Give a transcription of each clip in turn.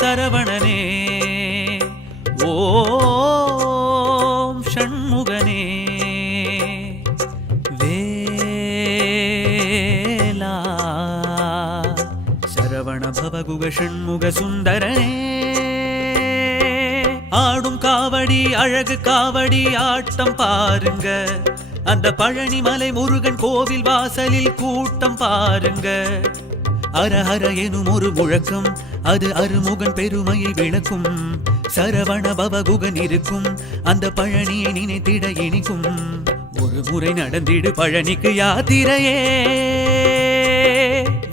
சரவணனே ஓம் ஷண்முகனே வேலா சரவண பவகுக ஷண்முக சுந்தரனே ஆடும் காவடி அழகு காவடி ஆட்டம் பாருங்க அந்த பழனிமலை முருகன் கோவில் வாசலில் கூட்டம் பாருங்க அரஹர எனும் ஒரு முழக்கம் அது அருமுகன் பெருமையை விளக்கும் சரவண பவகுகன் இருக்கும் அந்த பழனியை நினைத்திட இனிக்கும் ஒரு முறை நடந்திடு பழனிக்கு யாத்திரையே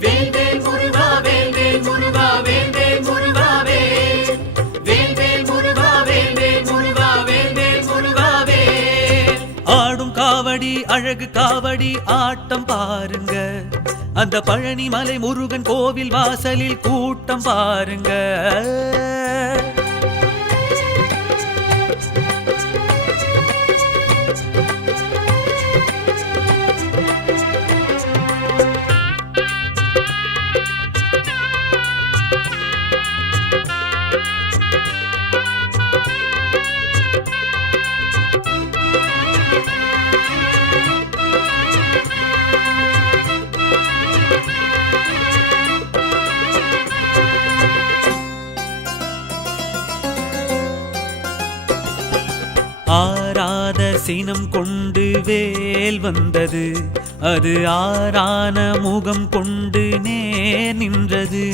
வேல்வேல் முருகா வேல்வேல் முருகா வேல்வேல் முருகா வேல்வேல் முருகா வேல்வேல் முருகா வேல்வேல் முருகா வேல் ஆடும் காவடி அழகு காவடி ஆட்டம் பாருங்க அந்த பழனிமலை முருகன் கோவில் வாசலில் கூட்டம் பாருங்க ஆராத சினம் கொண்டு வேல் வந்தது அது ஆரான முகம் கொண்டு நேர் நின்றது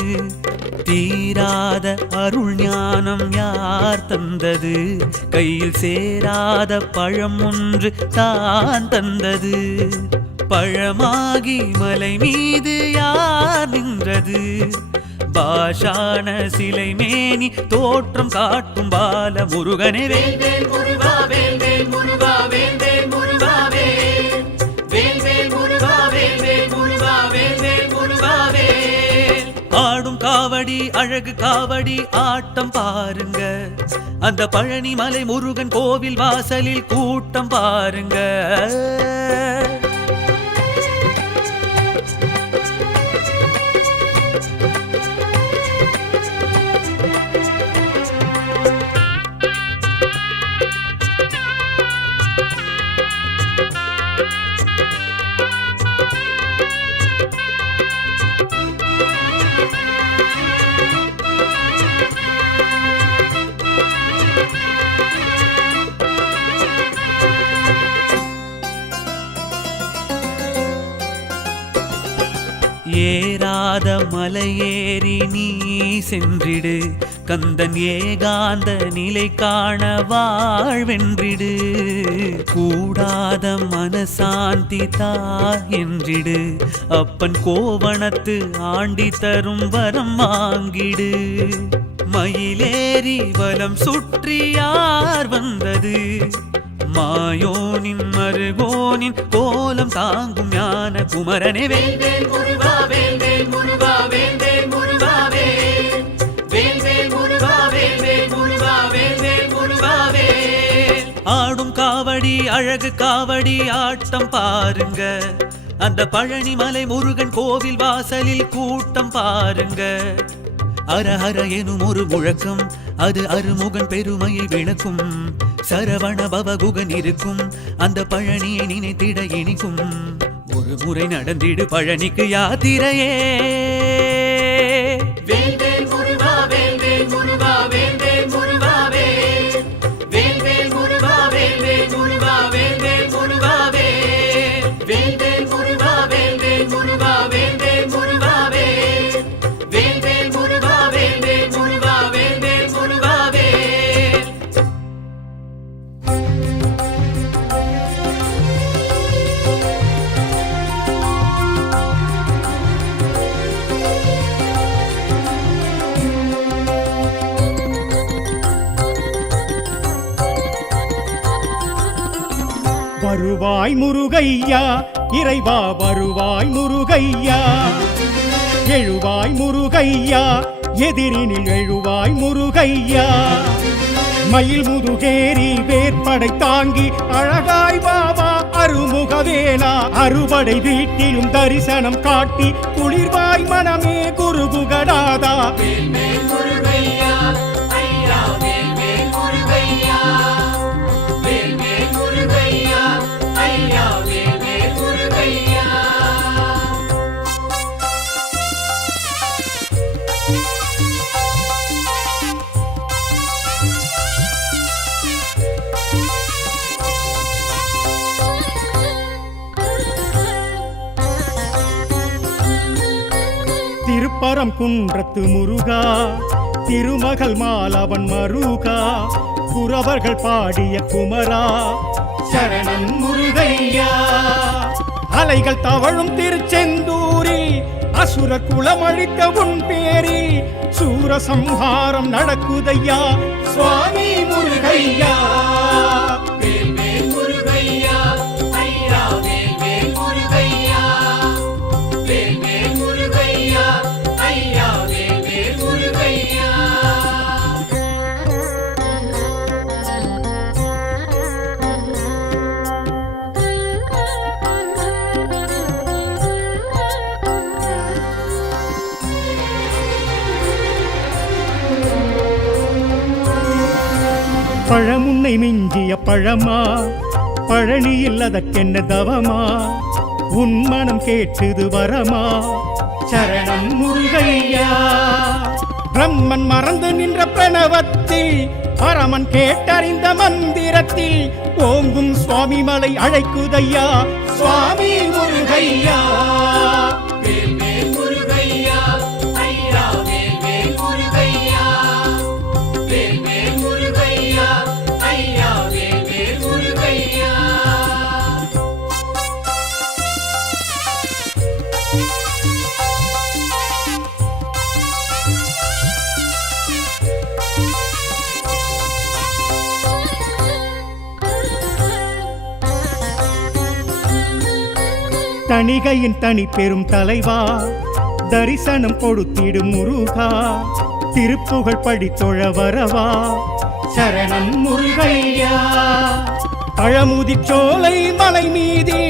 தீராத அருள் ஞானம் யார் தந்தது கையில் சேராத பழம் ஒன்று தான் தந்தது பழமாகி மலை மீது யார் நின்றது பாஷான சிலை மேனி தோற்றம் காட்டும் பால முருகனே வேல்வேல் முருகா வேல்வேல் முருகா வேல்வேல் முருகா வேல்வேல் முருகா வேல்வேல் முருகா வேல்வேல் முருகா வேல் ஆடும் காவடி அழகு காவடி ஆட்டம் பாருங்க அந்த பழனிமலை முருகன் கோவில் வாசலில் கூட்டம் பாருங்க ஏறாத மலையேறி நீ சென்றிடு கந்தன் ஏகாந்த நிலை காண வாழ்வென்றிடு கூடாத மனசாந்தி தா என்றிடு அப்பன் கோவணத்து ஆண்டி தரும் வரம் வாங்கிடு மயிலேறி வலம் சுற்றி யார் வந்தது மாயோனின் மருகோனின் கோலம் தாங்கும் ஞான குமரனே வேல்வேல் முருகா வேல்வேல் முருகா வேல்வேல் முருகா வேல்வேல் முருகா வேல்வேல் முருகா வேல்வேல் முருகா வேல் ஆடும் காவடி அழகு காவடி ஆட்டம் பாருங்க அந்த பழனிமலை முருகன் கோவில் வாசலில் கூட்டம் பாருங்க அரஹர எனும் ஒரு முழக்கம் அது அருமுகன் பெருமையை விளக்கும் சரவண பவகுகன் இருக்கும் அந்த பழனியை நினைத்திட இனிக்கும் ஒரு முறை நடந்திடு பழனிக்கு யாத்திரையே வேல்வேல் முருகா வேல்வேல் முருகா வேல்வேல் முருகா வேல்வேல் முருகா வேல்வேல் முருகா வேல்வேல் முருகா வேல்வேல் முருகா வேல்வேல் முருகா வேல்வேல் முருகா வேல்வேல் முருகா வேல்வேல் முருகா வேல்வேல் முருகா வேல் வருவாய் முருகையா இறைவா வருவாய் முருகையா எழுவாய் முருகையா எதிரினில் எழுவாய் முருகையா மயில் முதுகேரி வேற்படை தாங்கி அழகாய் பாபா அருமுகவேலா அறுபடை வீட்டிலும் தரிசனம் காட்டி குளிர்வாய் மனமே குருகுகடாதா முருகையா திருப்பரம் குன்றத்து முருகா திருமகள் மாலவன் மருகா குறவர்கள் பாடிய குமரா சரணம் முருகையா. அலைகள் தவழும் திருச்செந்தூரில் அசுர குலமழித்த உன் பேரில் சூரசம்ஹாரம் நடக்குதையா சுவாமி முருகையா. வேல்வேல் முருகையா ஐயா வேல்வேல் முருகையா வேல்வேல் முருகையா ஐயா வேல்வேல் முருகையா. பழமுன்னை மிஞ்சிய பழமா பழனியில் அதற்கென்ன தவமா உன் மனம் கேட்டது வரமா சரணம் முருகையா. பிரம்மன் மறந்து நின்ற பிரணவத்தில் பரமன் கேட்டறிந்த மந்திரத்தில் ஓங்கும் சுவாமி மலை அழைக்குதையா சுவாமி முருகையா. வேல்வேல் முருகையா ஐயா வேல்வேல் முருகையா வேல்வேல் முருகையா ஐயா வேல்வேல் முருகையா. தணிகையின் தனி பெரும் தலைவா தரிசனம் கொடுத்திடும் முருகா திருப்புகழ் படித்தொழ வரவா சரணம் முருகையா. பழமுதிர் சோலை மலை மீதி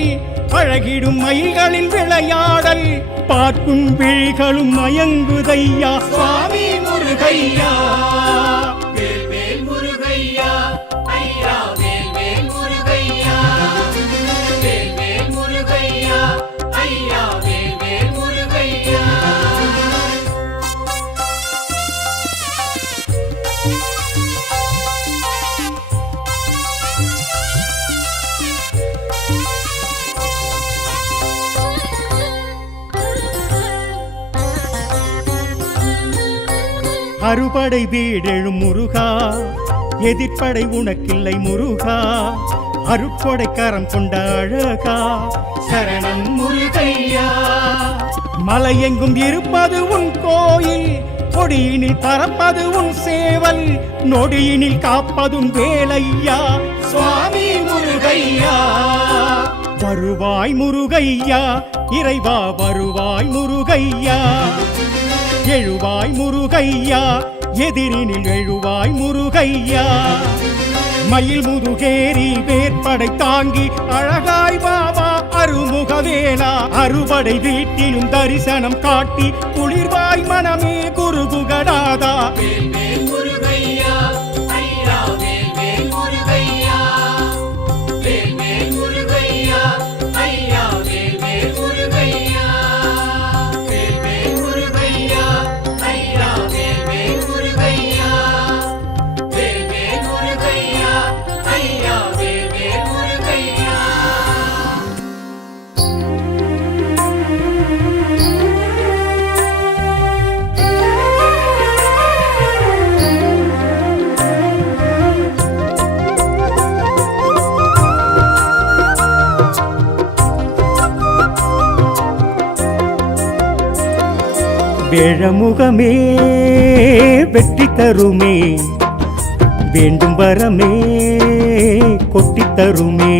அழகிடும் மயில்களின் விளையாடல் பார்க்கும் விழிகளும் மயங்குதையா சுவாமி முருகையா. வேல்வேல் முருகையா ஐயா வேல்வேல் முருகையா வேல்வேல் முருகையா ஐயா வேல்வேல் முருகையா. அறுபடை வீடெழும் முருகா எதிர்ப்படை உனக்கில்லை முருகா அருட்கொடை கரம் கொண்ட அழகா சரணம் முருகையா. மலையெங்கும் இருப்பது உன் கோயில் கொடியினில் பறப்பது உன் சேவல் நொடியினில் காப்பதும் வேலையா சுவாமி முருகையா. வருவாய் முருகையா இறைவா வருவாய் முருகையா எழுவாய் முருகையா எதிரினில் எழுவாய் முருகையா. மயில் முதுகேரி வேற்படை தாங்கி அழகாய் வாவா அருமுகவேலா அறுபடை வீட்டிலும் தரிசனம் காட்டி குளிர்வாய் மனமே குருகுகடாதா. வேல்வேல் முருகையா ஐயா வேல்வேல் முருகையா வேல்வேல் முருகையா ஐயா வேல்வேல் முருகையா வேல்வேல் முருகையா ஐயா வேல்வேல் முருகையா வேல்வேல் முருகையா ஐயா வேல்வேல் முருகையா. வேழமுகமே வெற்றி தருமே வேண்டும் வரமே கொட்டி தருமே.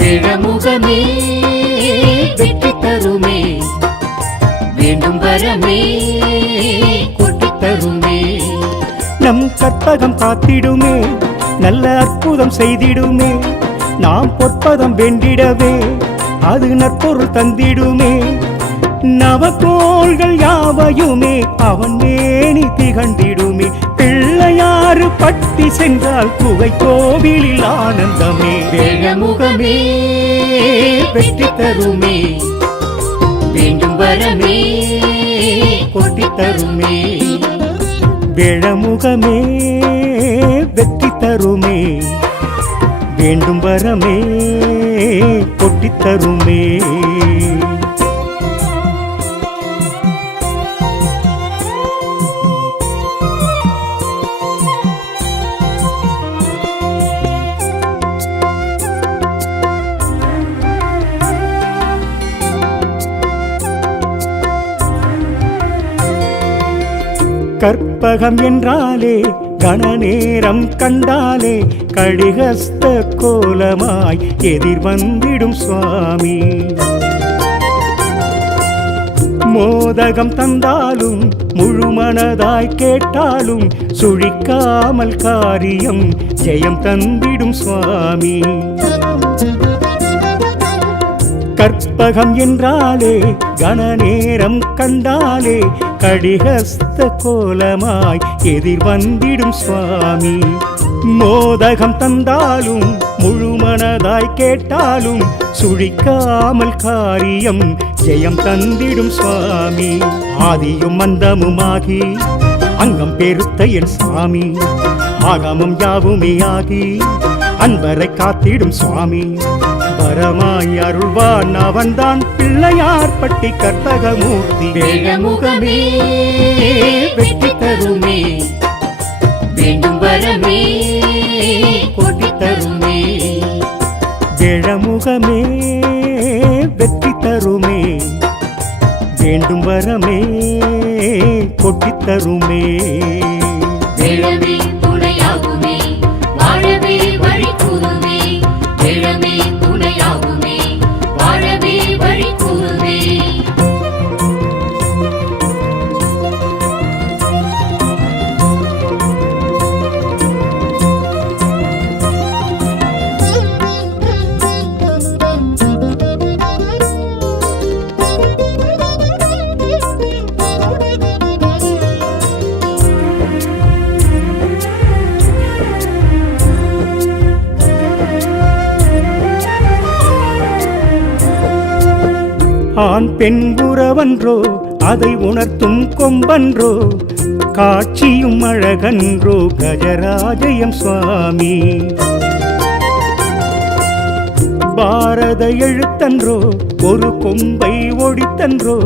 விழமுகமே வெற்றி தருமே வேண்டும் வரமே கொட்டி தருமே. நம் கற்பகம் காத்திடுமே நல்ல அற்புதம் செய்திடுமே நாம் பொற்பதம் வெண்டிடவே அது நற்பொருள் தந்திடுமே. நவகோள்கள் யாவையுமே அவன் மேனி திகழ்ந்திடுமே பிள்ளையாறு பட்டி சென்றால் குகை கோவிலில் ஆனந்தமே. விழமுகமே வெற்றி தருமே வேண்டும் வரமே கொட்டி தருமே. வேழமுகமே வெற்றி தருமே வேண்டும் வரமே கொட்டி தருமே. கற்பகம் என்றாலே கணநேரம் கண்டாலே கடிகஸ்த கோலமாய் எதிர் வந்திடும் சுவாமி. மோதகம் தந்தாலும் முழுமனதாய் கேட்டாலும் சுழிக்காமல் காரியம் ஜெயம் தந்திடும் சுவாமி. கற்பகம் என்றாலே கணநேரம் கண்டாலே கடிகஸ்த கோலமாய் எதிர் வந்திடும் சுவாமி. மோதகம் தந்தாலும் முழுமனதாய் கேட்டாலும் சுழிக்காமல் காரியம் ஜெயம் தந்திடும் சுவாமி. ஆதியும் அந்தமுமாகி அங்கம் பெருத்த என் சாமி. ஆகமம் யாவுமே ஆகி அன்பரை காத்திடும் சுவாமி. வரமாய் அருள்வான் அவன்தான் பிள்ளையார் பட்டி கற்பகமூர்த்தி. வேழமுகமே வெற்றி தருமே, வேண்டும் வரமே கொட்டி தருமே. வேழமுகமே வெற்றி தருமே, வேண்டும் வரமே கொட்டித் தருமே. வேழமே துணையாகுமே, வாழவே வழி கூறுமே. வேழமே துணையாகுமே, வாழவே வழி கூறுமே. ஆண் பெண் உறவன்றோ அதை உணர்த்தும் கொம்பன்றோ, காட்சியும் அழகன்றோ கஜராஜயம் சுவாமி. பாரத எழுத்தன்றோ ஒரு கொம்பை ஒடித்தன்றோ,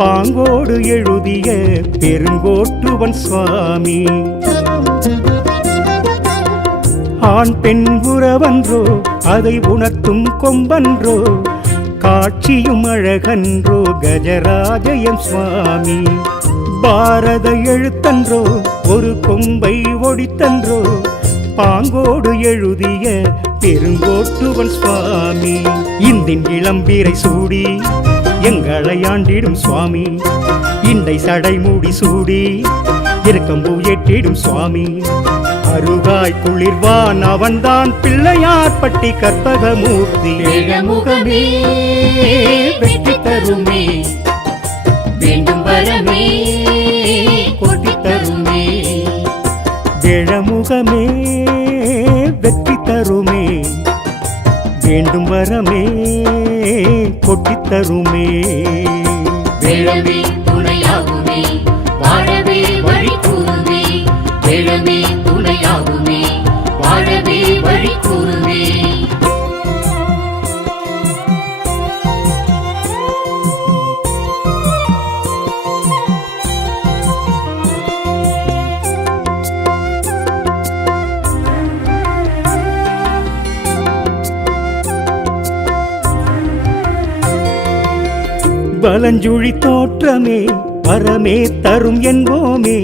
பாங்கோடு எழுதிய பெருங்கோட்டுவன் சுவாமி. ஆண் பெண் உறவன்றோ அதை உணர்த்தும் கொம்பன்றோ, காட்சியும் அழகன்றோ கஜராஜயம் சுவாமி. பாரத எழுத்தன்றோ ஒரு கொம்பை ஒடித்தன்றோ, பாங்கோடு எழுதிய பெருங்கோட்டுவன் சுவாமி. இந்தின் இளம்பீரை சூடி எங்களை ஆண்டிடும் சுவாமி. இண்டை சடை மூடி சூடி இருக்கம்பூ ஏற்றிடும் சுவாமி. அருகாய் குளிர்வான் அவன்தான் பிள்ளையார் பட்டி கற்பகமூர்த்தி. வேழமுகமே வெற்றி தருமே, வேண்டும் வரமே கொட்டி தருமே. வேழமுகமே வெற்றி தருமே, வேண்டும் வரமே கொட்டித் தருமே. வேழமே துணையாகுமே, வாழவே வழி கூறுமே. வேழமே துணையாகுமே, வாழவே வழி கூறுமே. பலஞ்சுழி தோற்றமே வரமே தரும் என்போமே,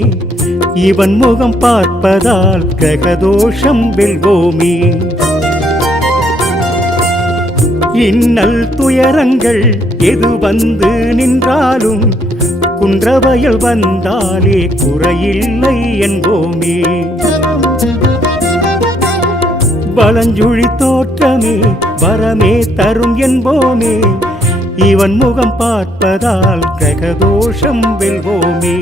இவன் முகம் பார்ப்பதால் கிரகதோஷம் வெல்வோமே. இன்னல் துயரங்கள் எது வந்து நின்றாலும் குன்றவயல் வந்தாலே குறையில்லை என்போமே. பலஞ்சுழி தோற்றமே வரமே தரும் என்போமே, இவன் முகம் பார்ப்பதால் கிரகதோஷம் வெல்வோமே.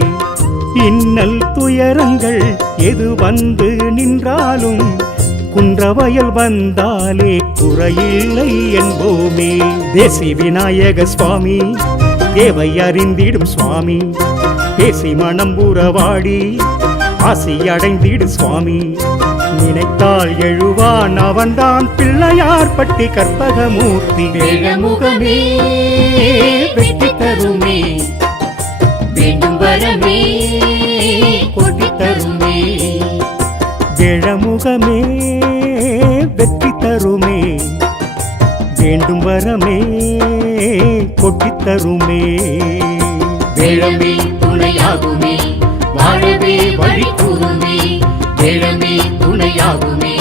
இன்னல் துயரங்கள் எது வந்து நின்றாலும் குன்றவயல் வந்தாலே குறையில்லை என்போமே. தேசி விநாயக சுவாமி தேவை அறிந்திடும் சுவாமி, பேசி மனம் உறவாடி ஆசி அடைந்திடு சுவாமி. நினைத்தால் எழுவான் அவன்தான் பிள்ளையார் பட்டி கற்பகமூர்த்தி. வேழமுகமே வெற்றி தருமே, வேண்டும் வரமே கொட்டி தருமே. வேழமுகமே வெற்றி தருமே, வேண்டும் வரமே கொட்டித் தருமே. வேழமே துணையாகுமே, வாழவே வழி கூறுமே வேழமே துணையாகுமே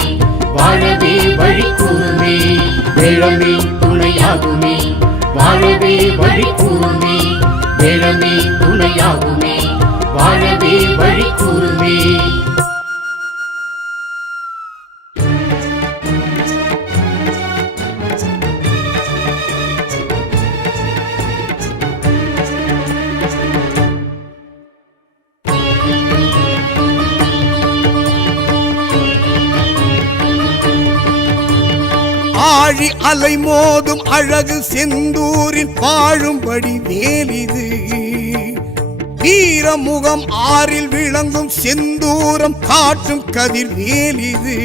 வாழவே வழி கூறுமே வேழமே துணையாகுமே வாழவே வழி கூறுமே வேழமே துணையாகுமே வாழவே வழி கூறுமே ஆழி அலை மோதும் அழகு செந்தூரில் வாழும்படி வேலிது வீரமுகம் ஆறில் விளங்கும் செந்தூரம் காட்டும் கதிர் வேலிது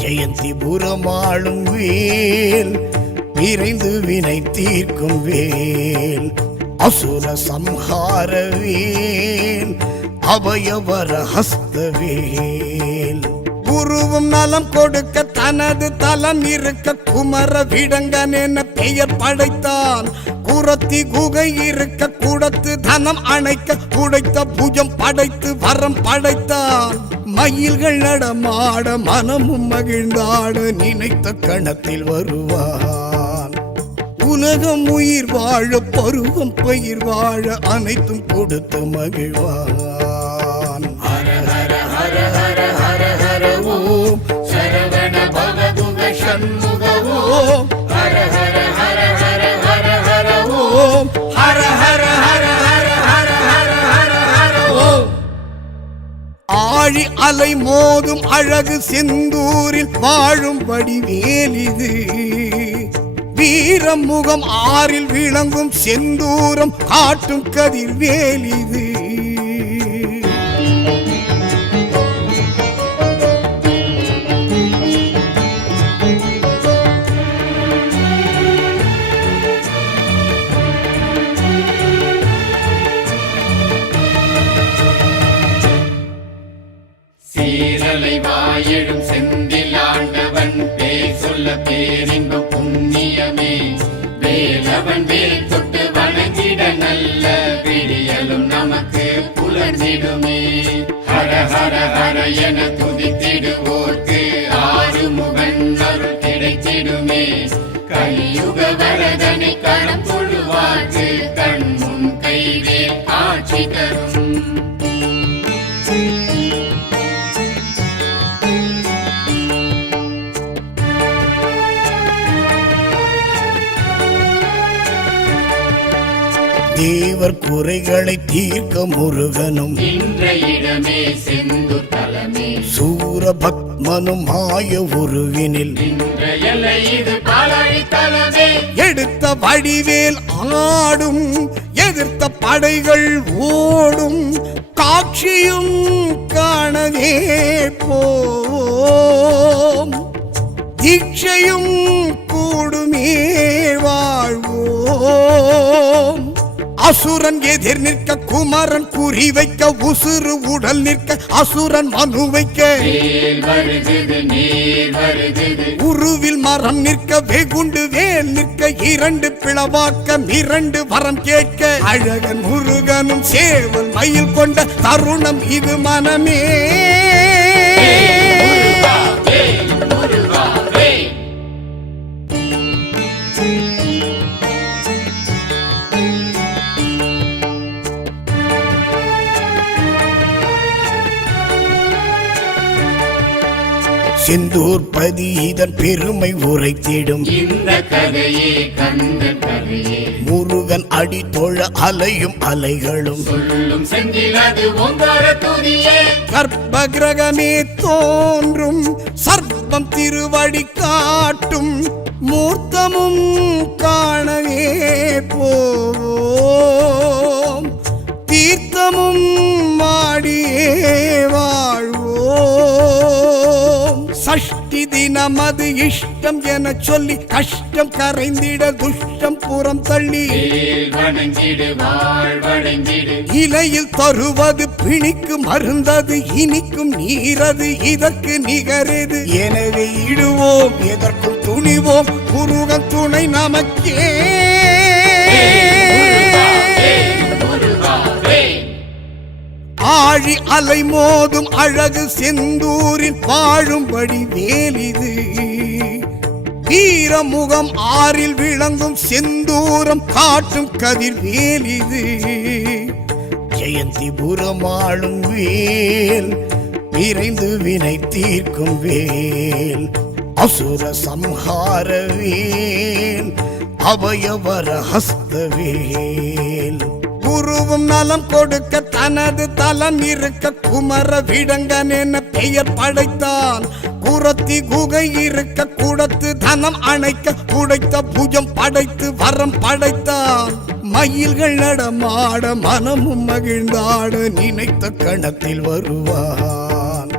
ஜெயந்திபுரம் ஆளும் வேல் விரைந்து வினை தீர்க்கும் வேல் அசுர சம்ஹார வேல் அபயவர ஹஸ்த வேல் உருவும் நலம் கொடுக்க தனது தலம் இருக்க குமர விடங்கன் என பெயர் படைத்தான் குரத்தி குகை இருக்க கூடத்து தனம் அணைக்க குடைத்த புஜம் படைத்து வரம் படைத்தான் மயில்கள் நடமாட மனமும் மகிழ்ந்தாட நினைத்த கணத்தில் வருவான் உலகம் உயிர் வாழ பருவம் பயிர் வாழ அனைத்தும் கொடுத்து மகிழ்வான் ஹர ஹர ஹர ஹர ஹர ஹர ஓம் சரவண பவகுக சண்முக ஓம் ஹர ஹர ஹர ஹர ஹர ஹர ஓம் ஹர ஹர ஹர ஹர ஹர ஹர ஹர ஹர ஓம் ஆழி அலை மோதும் அழகு செந்தூரில் வாழும்படி வேலிது வீரமுகம் ஆறில் விளங்கும் செந்தூரம் காட்டும் கதிர் வேலிது சீரலை வாயெழும் செந்தில் ஆண்டவன் பேர் சொல்ல பேரின்பம் புண்ணியமே வேலவன் வேல் தொட்டு வணங்கிட நல்ல விடியலும் நமக்கு புலர்ந்திடுமே ஹர ஹர ஹர என துதித்திடுவோர்க்கு ஆறுமுகன் அருள் கிடைத்திடுமே கலியுக வரதனை களம் தொழுவார்க்கு கண்முன் கைவேல் காட்சி தரும் தேவர் குறைகளை தீர்க்க முருகனும் நின்ற இடமே செந்தூர் தலமே சூரபத்மனும் மாய உருவினில் நின்ற எல்லை இது பாலாழி தலமே எடுத்த வடிவேல் ஆடும் எதிர்த்த படைகள் ஓடும் காட்சியும் காணவே போம் தீட்சையும் கூடுமே வாழ்வோம் அசுரன் எதிர் நிற்க குமரன் குறி வைக்க உசுறு உடல் நிற்க அசுரன் மனு வைக்க உருவில் மரம் நிற்க வெகுண்டு வேல் நிற்க இரண்டு பிளவாக்க இரண்டு வரம் கேட்க அழகன் முருகனும் சேவல் மயில் கொண்ட தருணம் இது மனமே செந்தூர் பதி இதன் பெருமை உரைத்திடும் இந்த கதையே கந்த கதையே முருகன் அடி தொழ அலையும் அலைகளும் சொல்லும் செந்தில் அது ஓங்கார துதியே கர்ப்ப கிரகமே தோன்றும் சர்ப்பம் திருவடி காட்டும் மூர்த்தமும் காணவே போவோம் தீர்த்தமும் மாடியே வாழ்வோம் சஷ்டி தினமது இஷ்டம் என சொல்லி கஷ்டம் கரைந்திட துஷ்டம் புறம் தள்ளி வணங்கிடு வாழ்வடைந்திடு இலையில் தருவது பிணிக்கு மருந்தது இனிக்கும் நீரது இதற்கு நிகரது எனவே இடுவோம் எதற்கும் துணிவோம் முருகன் துணை நமக்கே ஆழி அலை மோதும் அழகு செந்தூரில் வாழும்படி வேலிது வீரமுகம் ஆறில் விளங்கும் செந்தூரம் காட்டும் கதிர் வேலிது ஜெயந்திபுரம் ஆளும் வேல் விரைந்து வினை தீர்க்கும் வேல் அசுர சம்ஹார வேல் அபயவர ஹஸ்தவேல் குருவும் நலம் கொடுக்க தனது தலம் இருக்க குமர விடங்கன் என பெயர் படைத்தான் குரத்தி குகை இருக்க குடத்து தனம் அணைக்க குடைத்த புஜம் படைத்து வரம் படைத்தான் மயில்கள் நடமாட மனமும் மகிழ்ந்தாட நினைத்த கணத்தில் வருவான்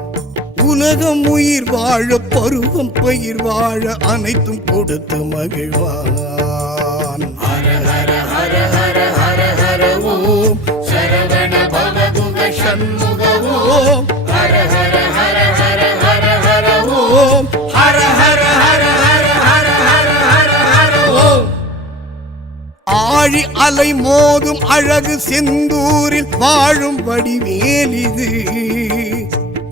உலகம் உயிர் வாழ பருவம் பயிர் வாழ அனைத்தும் கொடுத்து மகிழ்வான் ஹர ஹர ஹர ஹர ஹர ஹர ஓம் சரவண பவகுக சண்முக ஓம் ஹர ஹர ஹர ஹர ஹர ஹர ஓம் ஹர ஹர ஹர ஹர ஹர ஹர ஹர ஹர ஓம் ஆழி அலை மோதும் அழகு செந்தூரில் வாழும் வடிவேலிது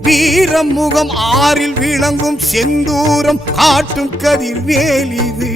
வீரமுகம் ஆறில் விளங்கும் செந்தூரம் காட்டும் கதிர் வேலிது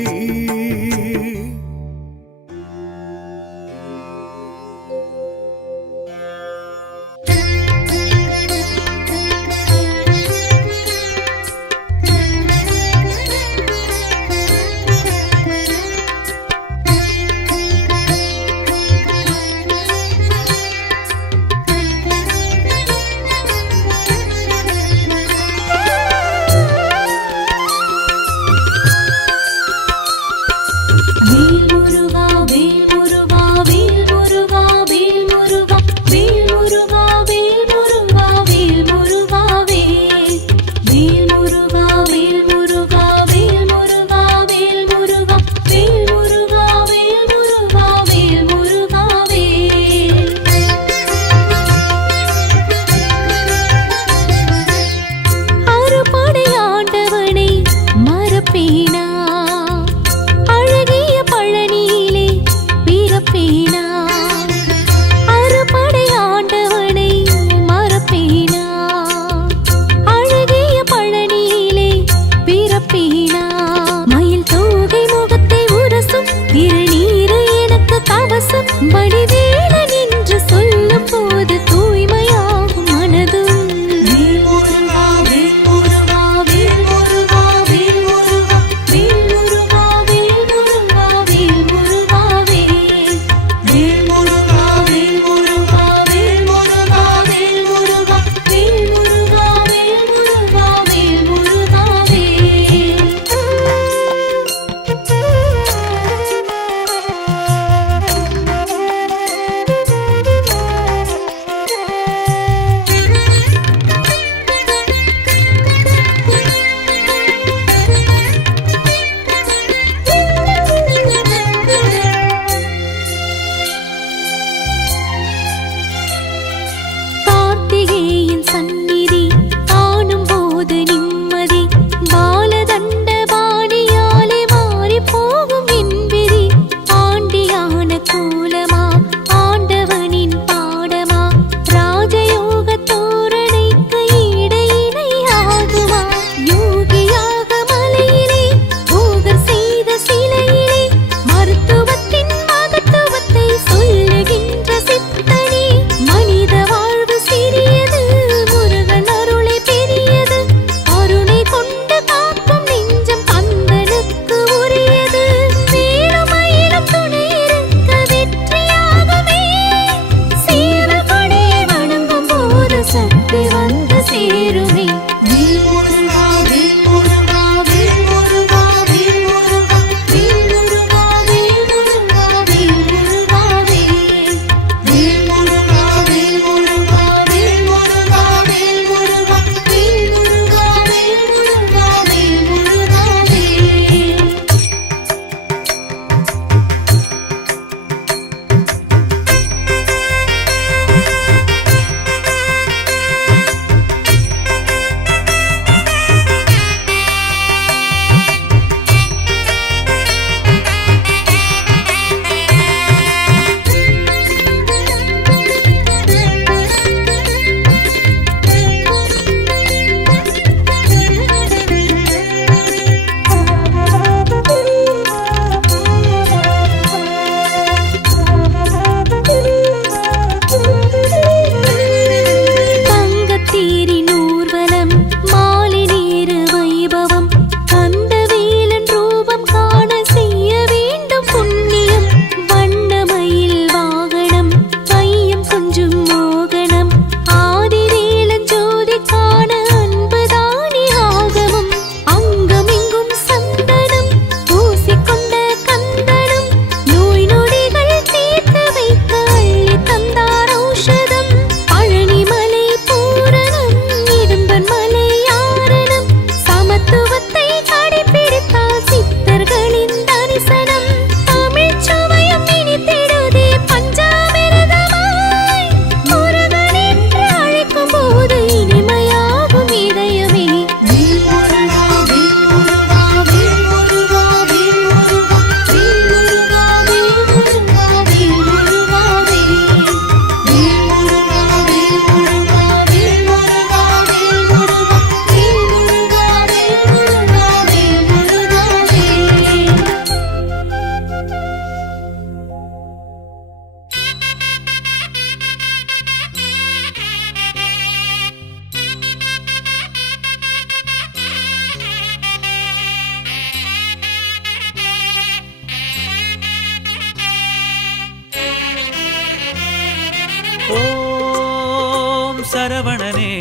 சரவணனே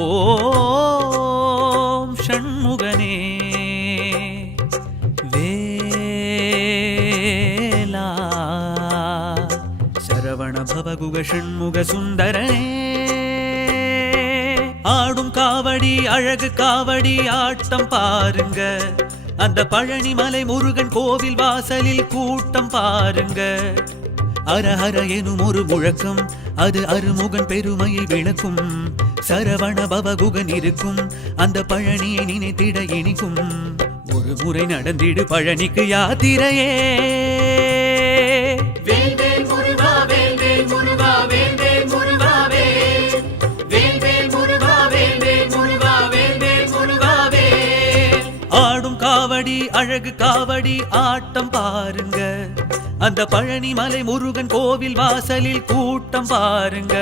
ஓம் ஷண்முகனே வேலா சரவண பவகுக ஷண்முக சுந்தரனே ஆடும் காவடி அழகு காவடி ஆட்டம் பாருங்க அந்த பழனிமலை முருகன் கோவில் வாசலில் கூட்டம் பாருங்க அரஹர எனும் ஒரு முழக்கம் அது அருமுகன் பெருமையை விளக்கும் சரவண பவகுகன் இருக்கும் அந்த பழனியை நினைத்திட இனிக்கும் ஒரு முறை நடந்திடு பழனிக்கு யாத்திரையே வேல் வேல் முருகா வேல் வேல் முருகா வேல் வேல் முருகா வேல் வேல் வேல் முருகா வேல் வேல் முருகா வேல் வேல் முருகா வேல் ஆடும் காவடி அழகு காவடி ஆட்டம் பாருங்க அந்த பழனிமலை முருகன் கோவில் வாசலில் கூட்டம் பாருங்க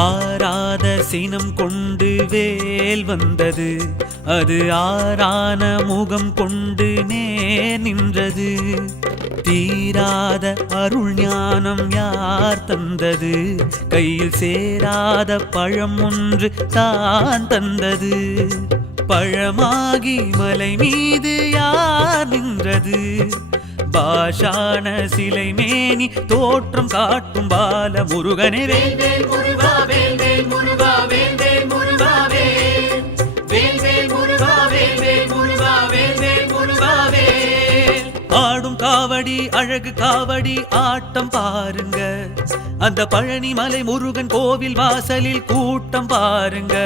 ஆராத சினம் கொண்டு வேல் வந்தது அது ஆரான முகம் கொண்டு நேர் நின்றது தீராத அருள் ஞானம் யார் தந்தது கையில் சேராத பழம் ஒன்று தான் தந்தது பழமாகி மலை மீது யார் நின்றது பாஷான சிலை மேனி தோற்றம் காட்டும் பால முருகனே வேல் வேல் முருகா வேல் வேல் முருகா வேல் வேல் முருகா வேல் வேல் வேல் முருகா வேல் வேல் முருகா வேல் வேல் முருகா வேல் ஆடும் காவடி அழகு காவடி ஆட்டம் பாருங்க அந்த பழனிமலை முருகன் கோவில் வாசலில் கூட்டம் பாருங்க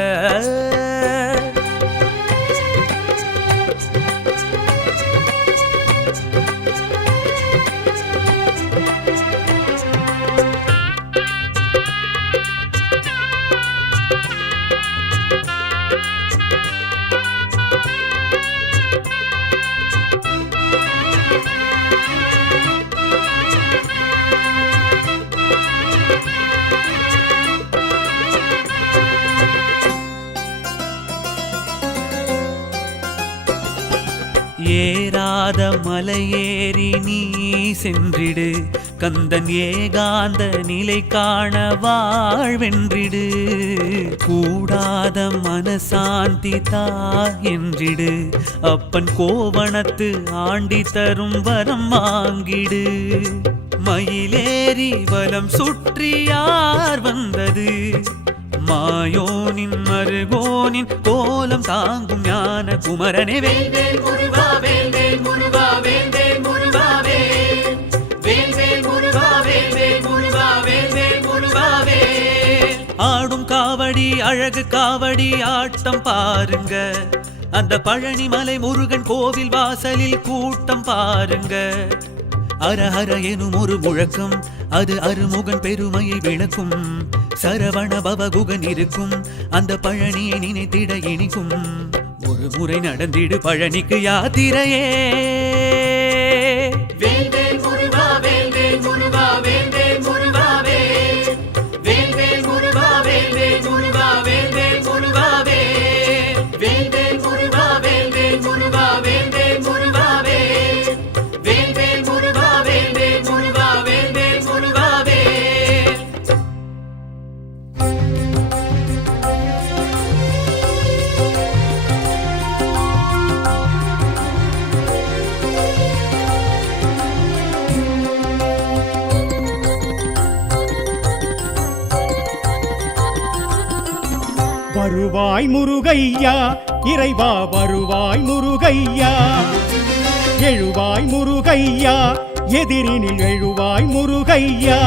ஏறாத மலையேறி நீ சென்றிடு கந்தன் ஏகாந்த நிலை காண வாழ்வென்றிடு கூடாத மனசாந்தி தா என்றிடு அப்பன் கோவணத்து ஆண்டி தரும் வரம் வாங்கிடு மயிலேறி வலம் சுற்றி யார் வந்தது மாயோனின் மருகோனின் கோலம் தாங்கும் ஞான குமரனே வேல் வேல் முருகா வேல் வேல் முருகா வேல் வேல் முருகா வேல் வேல் வேல் முருகா வேல் வேல் முருகா வேல் வேல் முருகா வேல் ஆடும் காவடி அழகு காவடி ஆட்டம் பாருங்க அந்த பழனிமலை முருகன் கோவில் வாசலில் கூட்டம் பாருங்க அரஹர எனும் ஒரு முழக்கம் அது அருமுகன் பெருமையை விளக்கும் சரவண பவகுகன் இருக்கும் அந்த பழனியை நினைத்திட இனிக்கும் ஒரு முறை நடந்திடு பழனிக்கு யாத்திரையே வேல் வேல் முருகா வேல் வேல் முருகா வேல் வேல் முருகா வேல் வேல் வேல் முருகா வேல் வேல் முருகா வேல் வேல் முருகா வேல் வேல் வேல் முருகா வேல் வேல் முருகா வேல் வேல் முருகா வேல் வேல் வேல் முருகா வேல் வேல் முருகா வேல் வேல் முருகா வேல் வருவாய் முருகையா இறைவா வருவாய் முருகையா எழுவாய் முருகையா எதிரினில் எழுவாய் முருகையா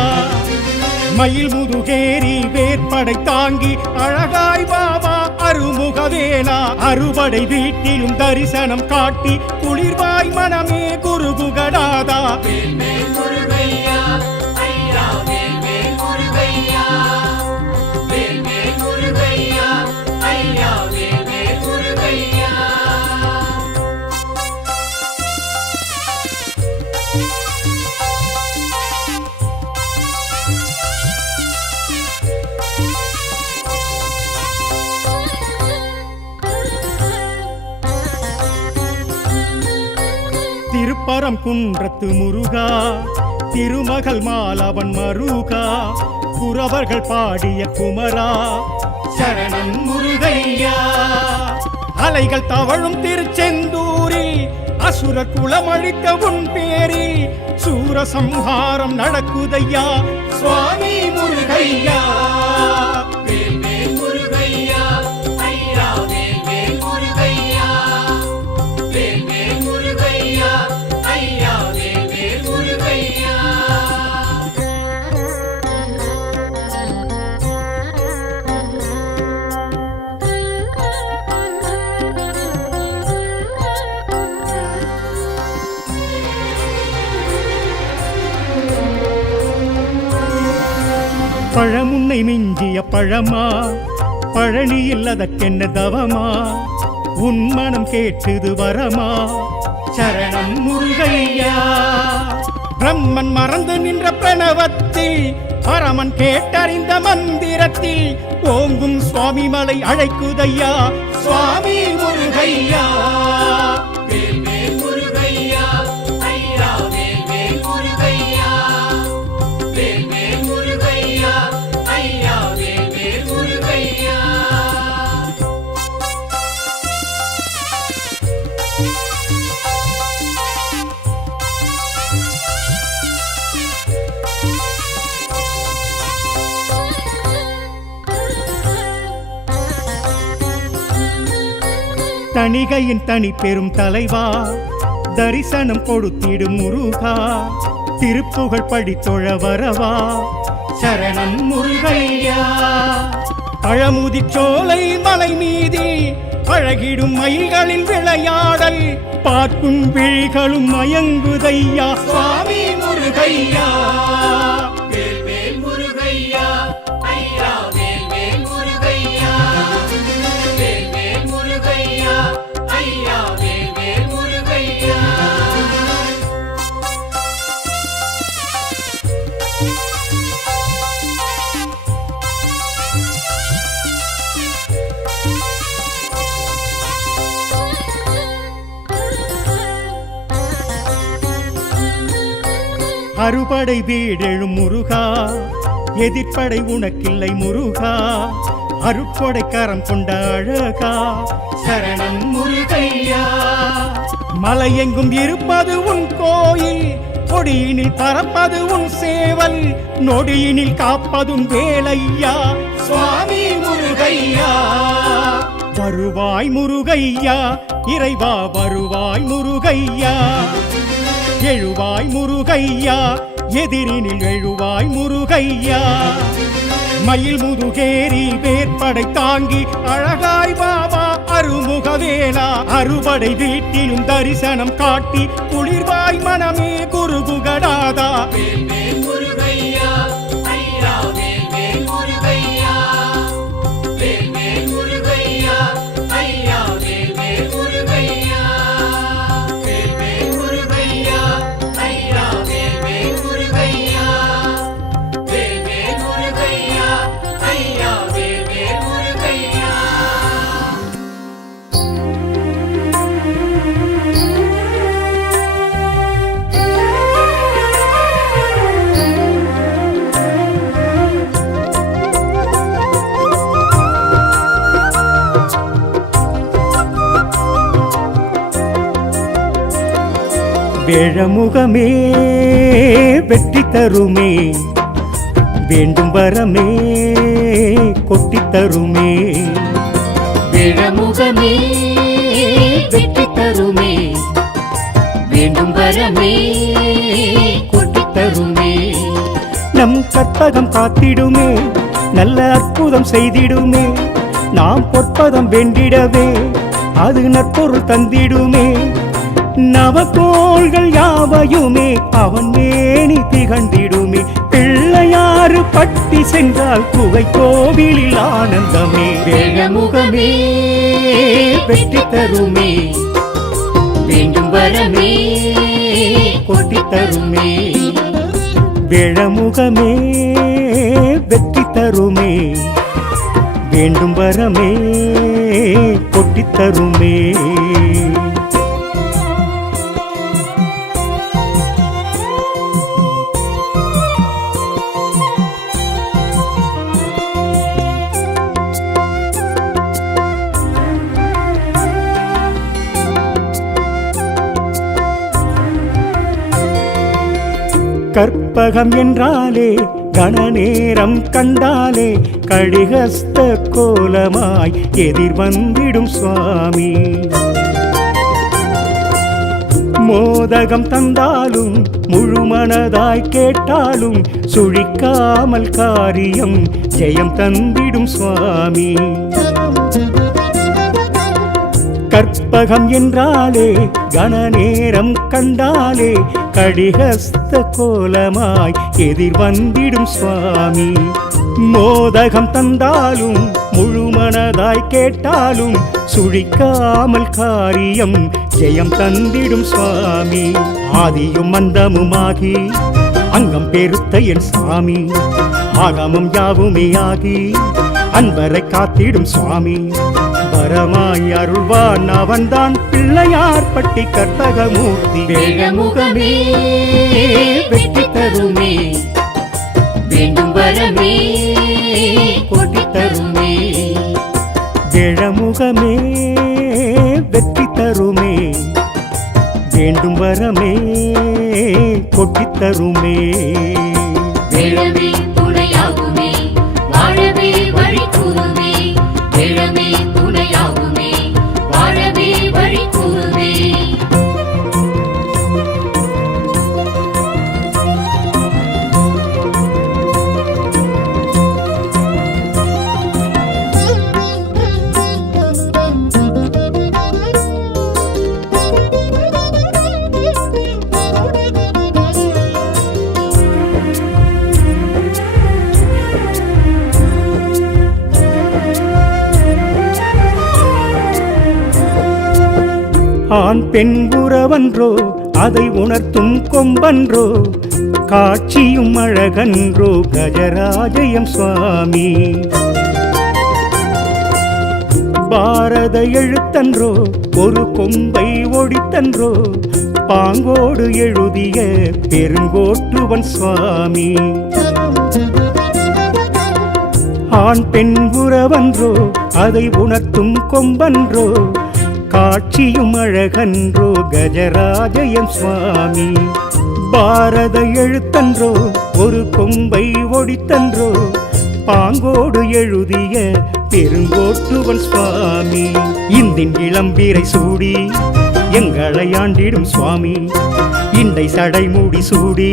மயில் முதுகேரி வேற்படை தாங்கி அழகாய் பாபா அருமுகவேலா அறுபடை வீட்டிலும் தரிசனம் காட்டி குளிர்வாய் மனமே குருகுகடாதா வேல்வேல் முருகையா ஐயா வேல்வேல் முருகையா வேல்வேல் முருகையா ஐயா வேல்வேல் முருகையா திருப்பரம் குன்றத்து முருகா திருமகள் மாலவன் மருகா குறவர்கள் பாடிய குமரா சரணம் முருகையா அலைகள் தவழும் திருச்செந்தூரில் அசுர குலமழித்த உன் பேரில் சூரசம்ஹாரம் நடக்குதையா சுவாமி முருகையா வேல்வேல் முருகையா ஐயா வேல்வேல் முருகையா வேல்வேல் முருகையா ஐயா வேல்வேல் முருகையா பழமுன்னை மிஞ்சிய பழமா பழனியில் அதற்கென்ன தவமா உன் மனம் கேட்டது வரமா சரணம் முருகையா பிரம்மன் மறந்து நின்ற பிரணவத்தில் பரமன் கேட்டறிந்த மந்திரத்தில் ஓங்கும் சுவாமி மலை அழைக்குதையா சுவாமி முருகையா வேல்வேல் முருகையா ஐயா வேல்வேல் முருகையா வேல்வேல் முருகையா ஐயா வேல்வேல் முருகையா தணிகையின் தனி பெரும் தலைவா தரிசனம் கொடுத்திடும் முருகா திருப்புகழ் படித்தொழ வரவா சரணம் முருகையா பழமுதி சோலை மலை மீதி அழகிடும் மயில்களின் விளையாடல் பார்க்கும் விழிகளும் மயங்குதையா சுவாமி முருகையா வேல்வேல் முருகையா ஐயா வேல்வேல் முருகையா வேல்வேல் முருகையா ஐயா வேல்வேல் முருகையா அறுபடை வீடெழும் முருகா எதிர்ப்படை உனக்கில்லை முருகா அருட்கொடை கரம் கொண்ட அழகா சரணம் முருகையா மலையெங்கும் இருப்பது உன் கோயில் கொடியினில் பறப்பது உன் சேவல் நொடியினில் காப்பதும் வேலையா சுவாமி முருகையா வருவாய் முருகையா இறைவா வருவாய் முருகையா எழுவாய் முருகையா எதிரினில் எழுவாய் முருகையா மயில் முதுகேரி வேற்படை தாங்கி அழகாய் பாபா அருமுகவேலா அறுபடை வீட்டிலும் தரிசனம் காட்டி குளிர்வாய் மனமே குருகுகடாதா வேல்வேல் முருகையா ஐயா வேல்வேல் முருகையா வேல்வேல் முருகையா ஐயா வேல்வேல் முருகையா வேல்வேல் முருகையா ஐயா வேல்வேல் முருகையா வேல்வேல் முருகையா ஐயா வேல்வேல் முருகையா வேழமுகமே வெற்றி தருமே வேண்டும் வரமே கொட்டி தருமே விழமுகமே வெற்றி தருமே வேண்டும் வரமே கொட்டி தருமே நம் கற்பகம் காத்திடுமே நல்ல அற்புதம் செய்திடுமே நாம் பொற்பதம் வெண்டிடவே அது நற்பொருள் தந்திடுமே. நவகோள்கள் யாவையுமே அவன் மேனி திகழ்ந்திடுமே. பிள்ளையாறு பட்டி சென்றால் குகை கோவிலில் ஆனந்தமே. வேழமுகமே வெற்றி தருமே, வேண்டும் வரமே கொட்டி தருமே. வேழமுகமே வெற்றி தருமே, வேண்டும் வரமே கொட்டித் தருமே. கற்பகம் என்றாலே கணநேரம் கண்டாலே கடிகஸ்த கோலமாய் எதிர் வந்திடும் சுவாமி. மோதகம் தந்தாலும் முழுமனதாய் கேட்டாலும் சுழிக்காமல் காரியம் ஜெயம் தந்திடும் சுவாமி. கற்பகம் என்றாலே கணநேரம் கண்டாலே கடிகஸ்த கோலமாய் எதிர் வந்திடும் சுவாமி. மோதகம் தந்தாலும் முழுமனதாய் கேட்டாலும் சுழிக்காமல் காரியம் ஜெயம் தந்திடும் சுவாமி. ஆதியும் மந்தமுமாகி அங்கம் பெருத்த என் சாமி, ஆகமம் யாவுமே ஆகி அன்பரை காத்திடும் சுவாமி. வரமாய் அருள்வான் அவன்தான் பிள்ளையார் பட்டி கற்பகமூர்த்தி. வேழமுகமே வெற்றி தருமே, வேண்டும் வரமே கொட்டி தருமே. வேழமுகமே வெற்றி தருமே, வேண்டும் வரமே கொட்டித் தருமே. வேழமே துணையாகுமே, வாழவே வழி கூறுமே. வேழமே துணையாகுமே, வாழவே வழி கூறுமே. ஆண் பெண் உறவன்றோ அதை உணர்த்தும் கொம்பன்றோ, காட்சியும் அழகன்றோ கஜராஜயம் சுவாமி. பாரத எழுத்தன்றோ ஒரு கொம்பை ஒடித்தன்றோ, பாங்கோடு எழுதிய பெருங்கோட்டுவன் சுவாமி. ஆண் பெண் உறவன்றோ அதை உணர்த்தும் கொம்பன்றோ, காட்சியும் அழகன்றோ கஜராஜயம் சுவாமி. பாரத எழுத்தன்றோ ஒரு கொம்பை ஒடித்தன்றோ, பாங்கோடு எழுதிய பெருங்கோட்டுவன் சுவாமி. இந்தின் இளம்பீரை சூடி எங்களை ஆண்டிடும் சுவாமி. இண்டை சடைமூடி சூடி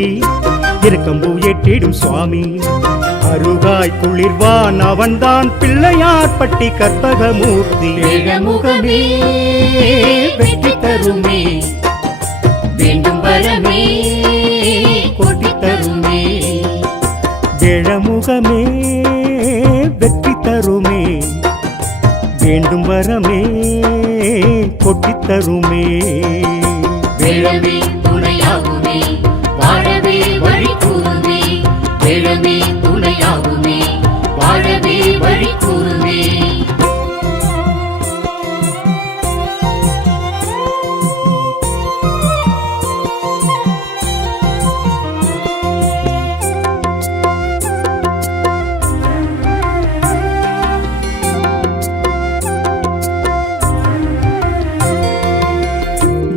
இருக்கம்பூ ஏற்றிடும் சுவாமி. அருகாய் குளிர்வான் அவன்தான் பிள்ளையார் பட்டி கற்பகமூர்த்தி. வேழமுகமே வெற்றி தருமே, வேண்டும் வரமே கொட்டி தருமே. வேழமுகமே வெற்றி தருமே, வேண்டும் வரமே கொட்டித் தருமே. வேழமே துணையாகுமே, வாழவே வழி கூறுமே. வேழமே துணையாகுமே, வாழவே வழி கூறுமே.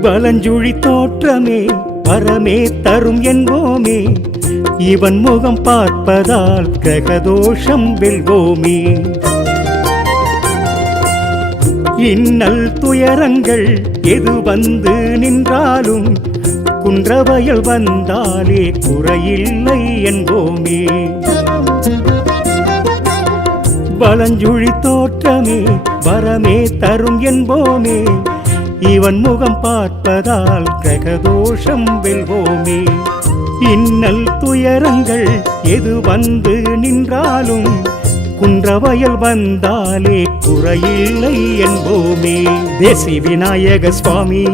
வலஞ்சுழி தோற்றமே வரமே தரும் என்போமே, இவன் முகம் பார்ப்பதால் கிரகதோஷம் வெல்வோமே. இன்னல் துயரங்கள் எது வந்து நின்றாலும் குன்றவயல் வந்தாலே குறையில்லை என்போமே. பலஞ்சுழி தோற்றமே வரமே தரும் என்போமே, இவன் முகம் பார்ப்பதால் கிரகதோஷம் வெல்வோமே. இன்னல் துயரங்கள் எது வந்து நின்றாலும் குன்றவயல் வந்தாலே குறையில்லை என்போமே. தேசி விநாயக சுவாமி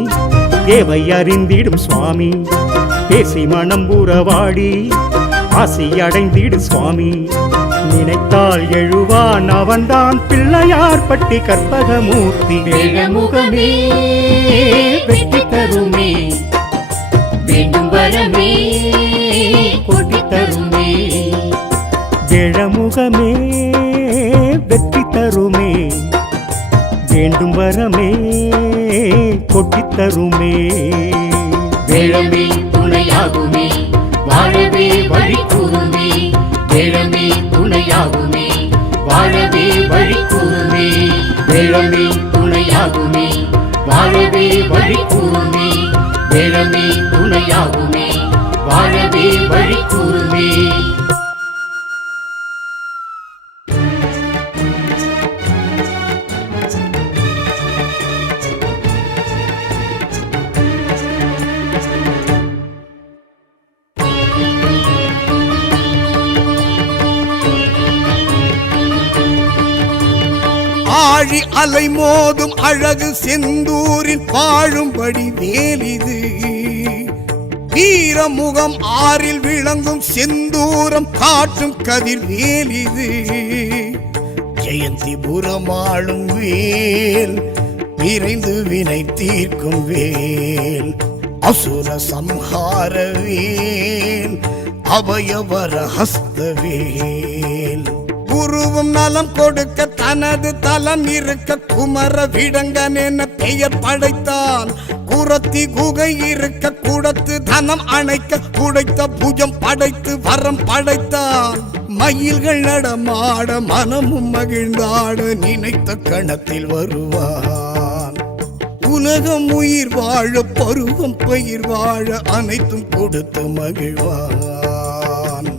தேவை அறிந்திடும் சுவாமி, பேசி மனம் உறவாடி ஆசி அடைந்திடு சுவாமி. நினைத்தால் எழுவான் அவன்தான் பிள்ளையார் பட்டி கற்பகமூர்த்தி. வேழமுகமே வெற்றி தருமே, வேண்டும் வரமே கொட்டி தருமே. வேழமுகமே வெற்றி தருமே, வேண்டும் வரமே கொட்டித் தருமே. வேழமே துணையாகுமே, வாழவே வழி கூறுமே. வேழமே துணையாகுமே, வாழவே வழி கூறுமே. வேழமே துணையாகுமே, வாழவே வழி கூறுமே. வேழமே துணையாகுமே, வாழவே வழி கூறுமே. ஆழி அலை மோதும் அழகு செந்தூரில் வாழும்படி வேலிது. வீரமுகம் ஆறில் விளங்கும் செந்தூரம் காட்டும் கதிர் வேலிது. ஜெயந்திபுரம் ஆளும் வேல், விரைந்து வினை தீர்க்கும் வேல். அசுர சம்ஹார வேல், அபயவர ஹஸ்த வேல். குருவும் நலம் கொடுக்க தனது தலம் இருக்க குமர விடங்கன் என பெயர் படைத்தான். குரத்தி குகை இருக்க குடத்து தனம் அணைக்க குடைத்த புஜம் படைத்து வரம் படைத்தான். மயில்கள் நடமாட மனமும் மகிழ்ந்தாட நினைத்த கணத்தில் வருவான். உலகம் உயிர் வாழ பருவம் பயிர் வாழ அனைத்தும் கொடுத்து மகிழ்வான்.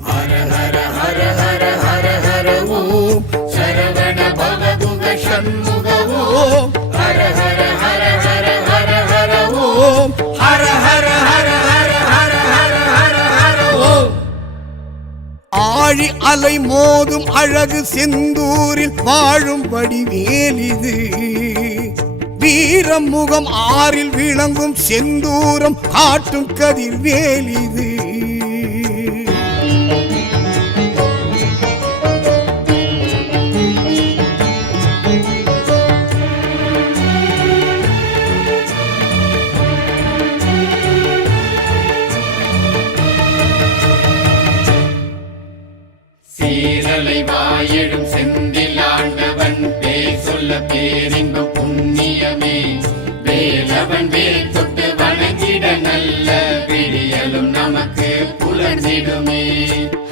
ஹர ஹர ஹர ஹர ஹர ஹர ஓம் சரவண பவகுக சண்முக ஓம். ஹர ஹர ஹர ஹர ஹர ஹர ஓம். ஹர ஹர ஹர ஹர ஹர ஹர ஹர ஹர ஓம். ஆழி அலை மோதும் அழகு செந்தூரில் வாழும்படி வேலிது. வீரமுகம் ஆறில் விளங்கும் செந்தூரம் காட்டும் கதிர் வேலிது. சீரலை வாயெழும் செந்தில் ஆண்டவன் பேர் சொல்ல பேரின்பம் புண்ணியமே. வேலவன் வேல் தொட்டு வணங்கிட நல்ல விடியலும் நமக்கு புலர்ந்திடுமே.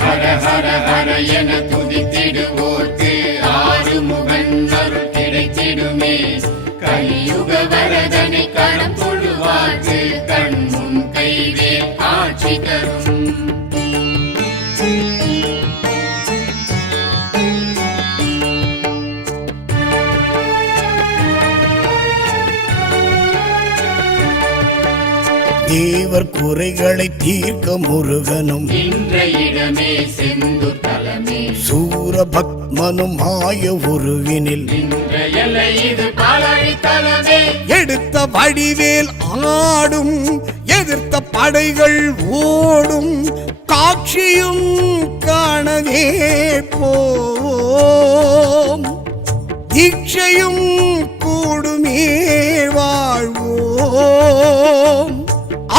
ஹர ஹர ஹர என துதித்திடுவோர்க்கு ஆறுமுகன் அருள் கிடைத்திடுமே. கலியுக வரதனை களம் தொழுவார்க்கு கண் முன் கைவேல் காட்சி தரும். தேவர் குறைகளை தீர்க்க முருகனும் நின்ற இடமே செந்தூர் தலமே. சூரபத்மனும் மாய உருவினில் நின்ற எல்லை இது பாலாழி தலமே. எடுத்த வடிவேல் ஆடும், எதிர்த்த படைகள் ஓடும். காட்சியும் காணவே போம், தீட்சையும் கூடுமே வாழ்வோம்.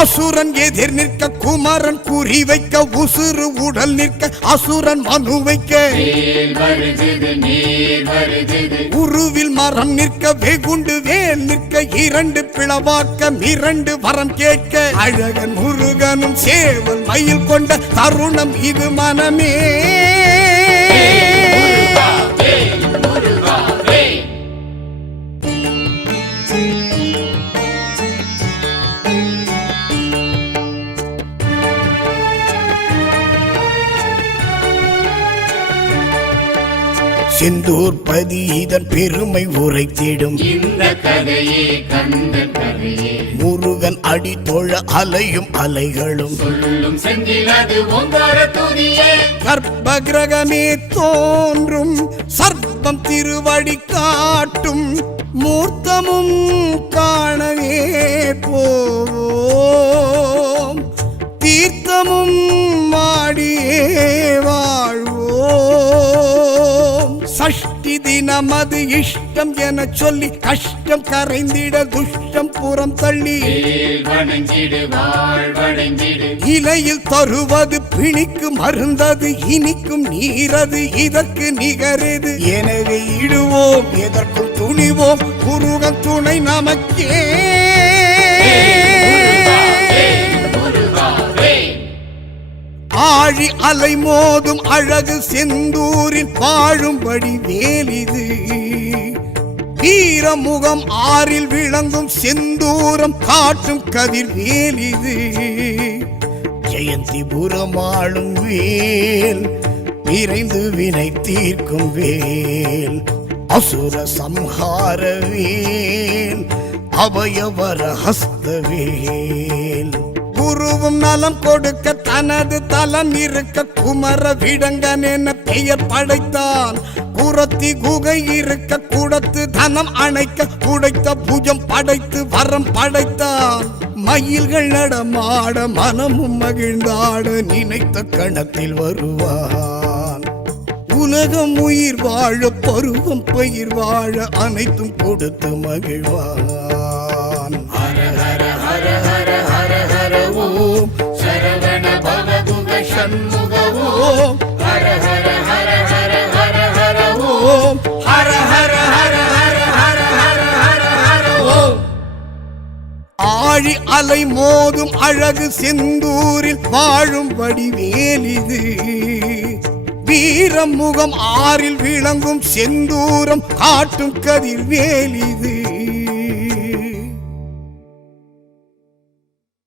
அசுரன் எதிர் நிற்க குமரன் குறி வைக்க, உசுறு உடல் நிற்க அசுரன் மனு வைக்க. வேல் வருகுது நீர் வருகுது, உருவில் மரம் நிற்க வெகுண்டு வேல் நிற்க. இரண்டு பிளவாக்க இரண்டு வரம் கேட்க. அழகன் முருகனும் சேவல் மயில் கொண்ட தருணம் இது மனமே. முருகா வேல் முருகா வேல். செந்தூர் பதி இதன் பெருமை உரைத்திடும் இந்த கதையே கந்தன் கதையே முருகன் அடி தொழ அலையும் அலைகளும் சொல்லும் செந்திலது ஓங்கார துதியே கர்ப்ப கிரகமே தோன்றும் சர்ப்பம் திருவடி காட்டும் மூர்த்தமும் காணவே போவோம் தீர்த்தமும் மாடியே வாழ்வோம் சஷ்டி தினமது இஷ்டம் என சொல்லி கஷ்டம் கரைந்திட துஷ்டம் புறம் தள்ளி வேல் வணங்கிடு வாழ்வடைந்திடு இலையில் தருவது பிணிக்கு மருந்தது இனிக்கும் நீரது இதற்கு நிகரது எனவே இடுவோம் எதற்கும் துணிவோம் முருகன் துணை நமக்கே ஆழி அலை மோதும் அழகு செந்தூரில் வாழும்படி வேலிது வீரமுகம் ஆறில் விளங்கும் செந்தூரம் காட்டும் கதிர் வேலிது ஜெயந்திபுரம் ஆளும் வேல் விரைந்து வினை தீர்க்கும் வேல் அசுர சம்ஹார வேல் அபயவர ஹஸ்த வேல் குருவும் நலம் கொடுக்க தனது தலம் இருக்க குமர விடங்கன் என பெயர் படைத்தான் குரத்தி குகை இருக்க குடத்து தனம் அணைக்க குடைத்த புஜம் படைத்து வரம் படைத்தான் மயில்கள் நடமாட மனமும் மகிழ்ந்தாட நினைத்த கணத்தில் வருவான் உலகம் உயிர் வாழ பருவம் பயிர் வாழ அனைத்தும் கொடுத்து மகிழ்வான் ஹர ஹர ஹர ஹர ஹர ஹர ஓம் சரவண பவகுக சண்முக ஓம் ஹர ஹர ஹர ஹர ஹர ஹர ஓம் ஹர ஹர ஹர ஹர ஹர ஹர ஹர ஹர ஓம் ஆழி அலை மோதும் அழகு செந்தூரில் வாழும்படி வேலிது வீரம் முகம் ஆறில் விளங்கும் செந்தூரம் காட்டும் கதிர் வேலிது